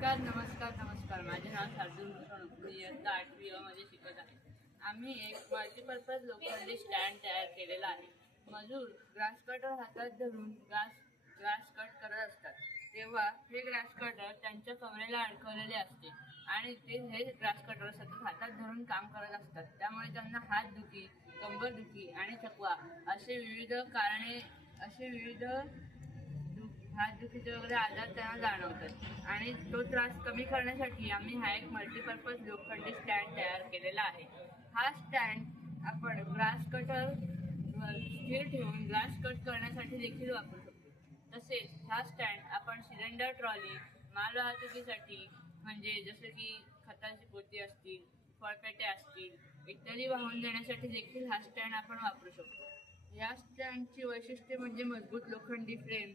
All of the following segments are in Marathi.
नमस्कार. माझे नाव शार्दूल मुसळणूक. मी इयत्ता 8वी मध्ये शिकत आहे. आम्ही एक मल्टीपर्पज लोखंडी स्टँड तयार केलेला आहे. मजूर ग्रास कटर हातात धरून ग्रास कट करत असतात, तेव्हा हे ग्रास कटर त्यांच्या कमरेला अडकवलेले असते आणि ते हे ग्रास कटर सतत हातात धरून काम करत असतात. त्यामुळे त्यांना हातदुखी, कंबरदुखी आणि थकवा असे विविध हातदुखीचे वगैरे आजार त्यांना जाणवतात आणि तो त्रास कमी करण्यासाठी आम्ही हा एक मल्टीपर्पज लोखंडी स्टँड तयार केलेला आहे. हा स्टँड आपण ग्रास कटर स्थिर ठेवून ग्रास कट करण्यासाठी देखील वापरू शकतो. तसेच हा स्टँड आपण सिलेंडर ट्रॉली, माल वाहतुकीसाठी म्हणजे जसं की खताची पोती असतील, फळपेटे असतील इत्यादी वाहून देण्यासाठी देखील हा स्टँड आपण वापरू शकतो. या स्टँडची वैशिष्ट्ये म्हणजे मजबूत लोखंडी फ्रेम,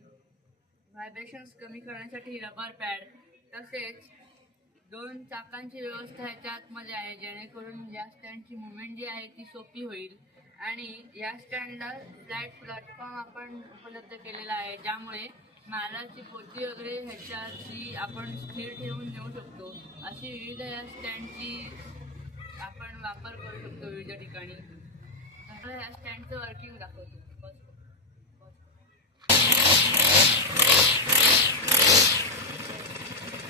व्हायब्रेशन्स कमी करण्यासाठी रबर पॅड, तसेच 2 चाकांची व्यवस्था ह्याच्या आतमध्ये आहे, जेणेकरून या स्टँडची मुवमेंट जी आहे ती सोपी होईल. आणि या स्टँडला फ्लॅट प्लॅटफॉर्म आपण उपलब्ध केलेला आहे, ज्यामुळे मालाची पोती वगैरे ह्याच्याची आपण स्थिर ठेवून नेऊ शकतो. अशी विविध या स्टँडची आपण वापर करू शकतो विविध ठिकाणी. तर ह्या स्टँडचं वर्किंग दाखवतो.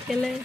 केलंय.